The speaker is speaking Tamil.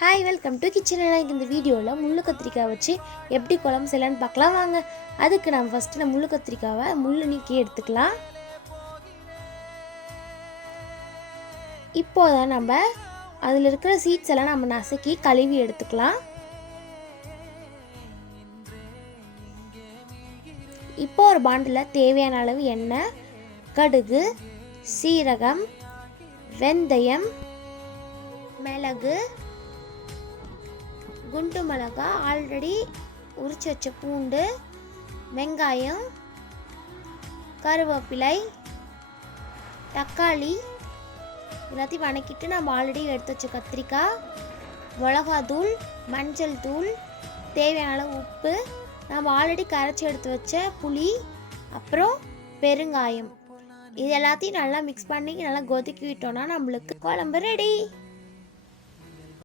Hi welcome to kitchen. இந்த வீடியோவில் முள்ளு கத்திரிக்காய் வச்சு எப்படி குழம்பு செய்யலான்னு பார்க்கலாம் வாங்க. அதுக்கு நம்ம ஃபஸ்ட்டு முள்ளு கத்திரிக்காவை முள்ளு நீக்கி எடுத்துக்கலாம். இப்போதான் நம்ம அதில் இருக்கிற சீட்ஸ் எல்லாம் நம்ம நசுக்கி கழுவி எடுத்துக்கலாம். இப்போ ஒரு பாண்டில் தேவையான அளவு எண்ணெய், கடுகு, சீரகம், வெந்தயம், மிளகு, குண்டு மிளகா, ஆல்ரெடி உரிச்சு வச்ச பூண்டு, வெங்காயம், கருவேப்பிலை, தக்காளி எல்லாத்தையும் வணக்கிட்டு நம்ம ஆல்ரெடி எடுத்து வச்ச கத்திரிக்காய், மிளகாத்தூள், மஞ்சள் தூள், தேவையான அளவு உப்பு, நம்ம ஆல்ரெடி கரைச்சி எடுத்து வச்ச புளி, அப்புறம் பெருங்காயம், இது எல்லாத்தையும் நல்லா மிக்ஸ் பண்ணி நல்லா கொதிக்கி விட்டோம்னா நம்மளுக்கு குழம்பு ரெடி.